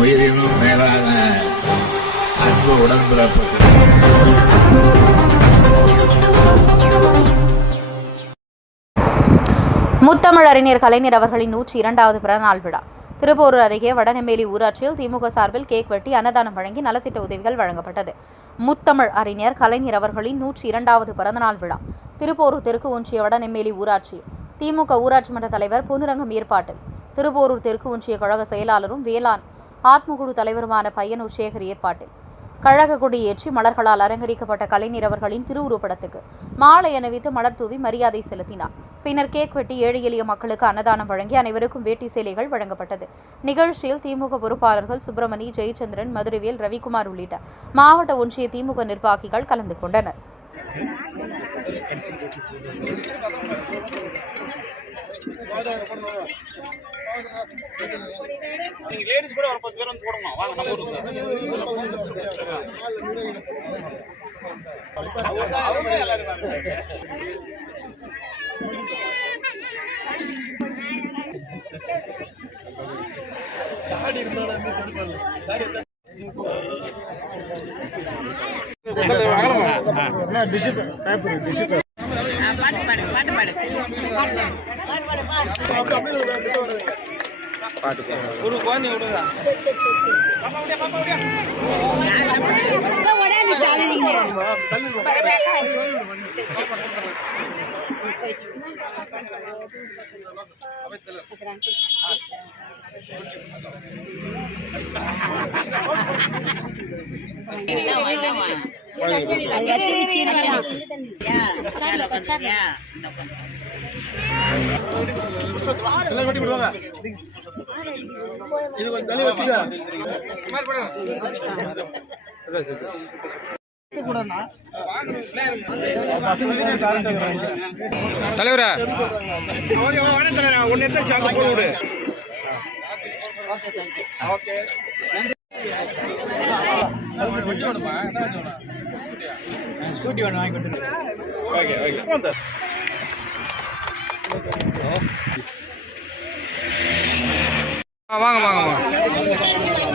உயிரினும் மேலான அன்பு உடன்பிறப்பு முத்தமிழ் அறிஞர் கலைஞர் அவர்களின் நூற்றி இரண்டாவது பிறநாள் விழா. திருப்போரூர் அருகே வடநெம்மேலி ஊராட்சியில் திமுக சார்பில் கேக் வெட்டி அன்னதானம் வழங்கி நலத்திட்ட உதவிகள் வழங்கப்பட்டது. முத்தமிழ் அறிஞர் கலைஞர் அவர்களின் நூற்றி இரண்டாவது பிறந்தநாள் விழா. திருப்போரூர் தெற்கு ஒன்றிய வடநெம்மேலி ஊராட்சி. திமுக ஊராட்சி மன்ற தலைவர் பொன்னுரங்கம் ஏற்பாட்டில் திருப்போரூர் தெற்கு ஒன்றிய கழக செயலாளரும் வேளாண் ஆத்மகுழு தலைவருமான பையனூர் சேகர் ஏற்பாட்டில். கழக கொடி ஏற்றி மலர்களால் அலங்கரிக்கப்பட்ட கலைஞர் அவர்களின் திருவுருப்படத்துக்கு மாலை அணிவித்து மலர் தூவி மரியாதை செலுத்தினார். பின்னர் கேக் வெட்டி ஏழை எளிய மக்களுக்கு அன்னதானம் வழங்கி அனைவருக்கும் வேட்டி சேலைகள் வழங்கப்பட்டது. நிகழ்ச்சியில் திமுக பொறுப்பாளர்கள் சுப்பிரமணி ஜெயச்சந்திரன் மதுரவேல் ரவிக்குமார் உள்ளிட்ட மாவட்ட ஒன்றிய திமுக நிர்வாகிகள் கலந்து கொண்டனர். நீங்க லேடிஸ் கூட ஒரு பத்து பேர் வந்து போடணும். வாங்க நம்ம ஊருக்கு அவங்க தாடி பாட்டு ஒரு குழந்தை விடுங்க எல்லாம் வெட்டி விடுவாங்க இது கொஞ்சம் தள்ளி வைக்கல தலைவரா ஒன்னு எடுத்து சாங்க போட விடு ஸ்கூட்டி வேணும் வாங்கி கொண்டு ஓகே ஓகே. வாங்க வாங்க வாங்க.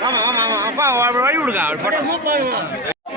ஆமா ஆமா ஆமா. அப்பா அவர் வழி விடுங்க அவர் போட்டோ